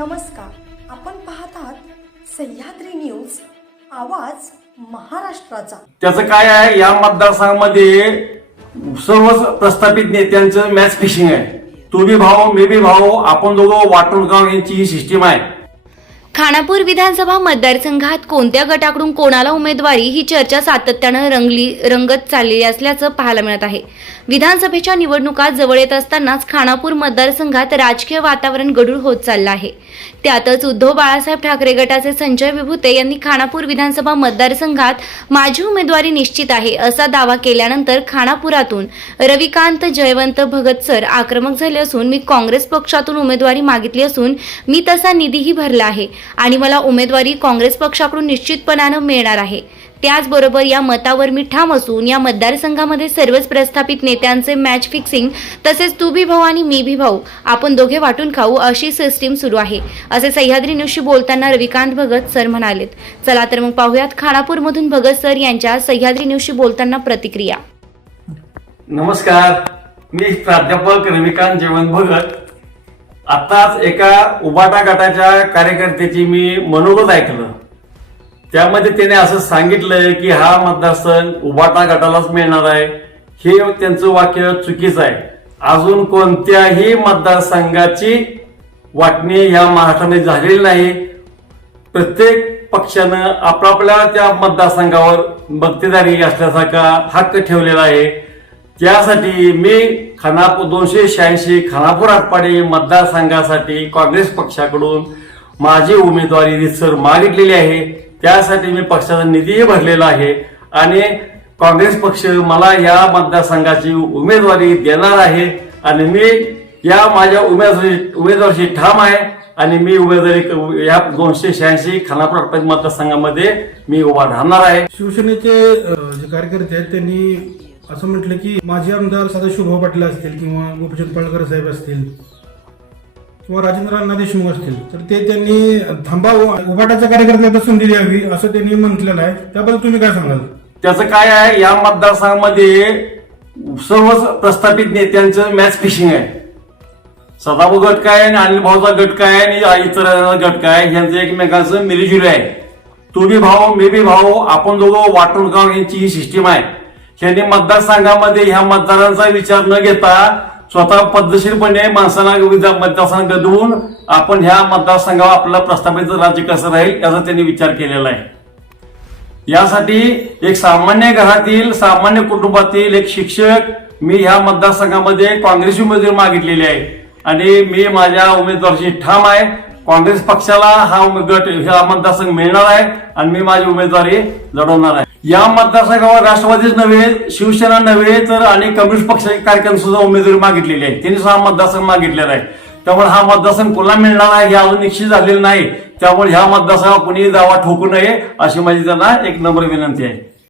नमस्कार. आपण पाहतात सह्याद्री न्यूज आवाज महाराष्ट्राचा. त्याचं काय आहे या मतदारसंघामध्ये सर्व प्रस्थापित नेत्यांचं मॅच फिशिंग आहे. तू बी भाऊ मी बी भाऊ आपण दोघं वाटून गाव यांची ही सिस्टीम आहे. खानापूर विधानसभा मतदारसंघात कोणत्या गटाकडून कोणाला उमेदवारी ही चर्चा सातत्यानं रंगली रंगत चाललेली असल्याचं पाहायला मिळत आहे. विधानसभेच्या निवडणुका जवळ येत असतानाच खानापूर मतदारसंघात राजकीय वातावरण गढूळ होत चाललं आहे. त्यातच उद्धव बाळासाहेब ठाकरे गटाचे संजय विभूते यांनी खानापूर विधानसभा मतदारसंघात माझी उमेदवारी निश्चित आहे असा दावा केल्यानंतर खानापुरातून रविकांत जयवंत भगत सर आक्रमक झाले असून मी काँग्रेस पक्षातून उमेदवारी मागितली असून मी तसा निधीही भरला आहे. आणि मला उमेदवारी काँग्रेस पक्षाकडून निश्चितपणानं मिळणार आहे. त्याचबरोबर या मतावर मी ठाम असून या मतदारसंघामध्ये सर्वच प्रस्थापित नेत्यांचे मॅच फिक्सिंग तसेच तू भी भाऊ आणि मी भी भाऊ आपण दोघे वाटून खाऊ अशी सिस्टीम सुरू आहे. असे सह्याद्री न्यूजशी बोलताना रविकांत भगत सर म्हणालेत. चला तर मग पाहूयात खानापूरमधून भगत सर यांच्या सह्याद्री न्यूजशी बोलताना प्रतिक्रिया. नमस्कार. मी प्राध्यापक रविकांत जेवण भगत. आताच एका उबाटा गटाच्या कार्यकर्त्याची मी मनोगत ऐकलं. त्यामध्ये त्याने असं सांगितलंय की हा मतदारसंघ उबाटा गटालाच मिळणार आहे. हे त्यांचं वाक्य चुकीचं आहे. अजून कोणत्याही मतदारसंघाची वाटणी या महाराष्ट्राने झालेली नाही. प्रत्येक पक्षानं आपापल्या त्या मतदारसंघावर मक्तेदारी असल्यासारखा हक्क ठेवलेला आहे. त्यासाठी मी खानापूर दोनशे शहाऐंशी खानापूर आटपाडी मतदारसंघासाठी काँग्रेस पक्षाकडून माझी उमेदवारी रितसर मागितलेली आहे. त्यासाठी मी पक्षाचा निधीही भरलेला आहे. आणि काँग्रेस पक्ष मला या मतदारसंघाची उमेदवारी देणार आहे. आणि मी या माझ्या उमेदवारी उमेदवारीशी ठाम आहे. आणि मी उमेदवारी या दोनशे शहाऐंशी खानापूर आटपाडी मतदारसंघामध्ये मी उभा राहणार आहे. शिवसेनेचे जे कार्यकर्ते आहेत त्यांनी असं म्हटलं की माजी आमदार सदाशिवभाऊ पाटील असतील किंवा गोपीचंद पाळकर साहेब असतील किंवा राजेंद्र अण्णा देशमुख असतील तर ते त्यांनी थांबावं उभाटाच्या कार्यकर्त्यांना संधी द्यावी असं त्यांनी म्हटलेलं आहे. त्याबद्दल तुम्ही काय सांगाल? त्याचं काय आहे या मतदारसंघामध्ये सर्व प्रस्थापित नेत्यांचं मॅच फिशिंग आहे. सदाभाऊ गट काय आणि अनिल भाऊचा गट काय आणि इतर गट काय यांचं एकमेकांचं मिलीजुली आहे. तू बी भाऊ मी बी भाऊ आपण दोघं वाटून गाव यांची ही सिस्टीम आहे. यांनी मतदारसंघामध्ये ह्या मतदारांचा विचार न घेता स्वतः पद्धतशीरपणे माणसांना मतदारसंघ देऊन आपण ह्या मतदारसंघावर आपल्याला प्रस्थापित राज्य कसं राहील याचा त्यांनी विचार केलेला आहे. यासाठी एक सामान्य घरातील सामान्य कुटुंबातील एक शिक्षक मी ह्या मतदारसंघामध्ये काँग्रेस उमेदवारी मागितलेली आहे. आणि मी माझ्या उमेदवाराशी ठाम आहे. काँग्रेस पक्षाला हा गट हा मतदारसंघ मिळणार आहे आणि मी माझी उमेदवारी लढवणार आहे. या मतदारसंघावर राष्ट्रवादीच नव्हे शिवसेना नव्हे तर अनेक कम्युनिस्ट पक्षाचे कार्यक्रम सुद्धा उमेदवारी मागितलेली आहे. त्यांनी सुद्धा मतदारसंघ मागितलेला आहे. त्यामुळे हा मतदारसंघ कोणाला मिळणार आहे हे अजून निश्चित झालेलं नाही. त्यामुळे ह्या मतदारसंघावर कुणीही दावा ठोकू नये अशी माझी त्यांना एक नम्र विनंती आहे.